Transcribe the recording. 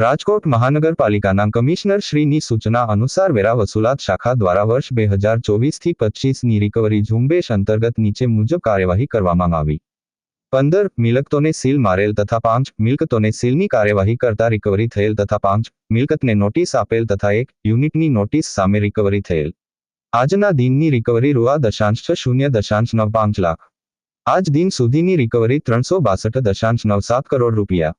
રાજકોટ મહાનગરપાલિકાના કમિશનર શ્રીની સૂચના અનુસાર વેરા વસૂલાત શાખા દ્વારા વર્ષ 2024થી 25ની રિકવરી ઝુંબેશ અંતર્ગત નીચે મુજબ કાર્યવાહી કરવામાં આવી. 15 મિલકતોને સીલ મારેલ તથા 5 મિલકતોને સીલની કાર્યવાહી કરતા રિકવરી થયેલ તથા 5 મિલકતને નોટિસ આપેલ તથા 1 યુનિટની નોટિસ સામે રિકવરી થયેલ. આજના દિનની રિકવરી રૂ.6.0.95 લાખ. આજ દિન સુધીની રિકવરી 362.97 કરોડ રૂપિયા.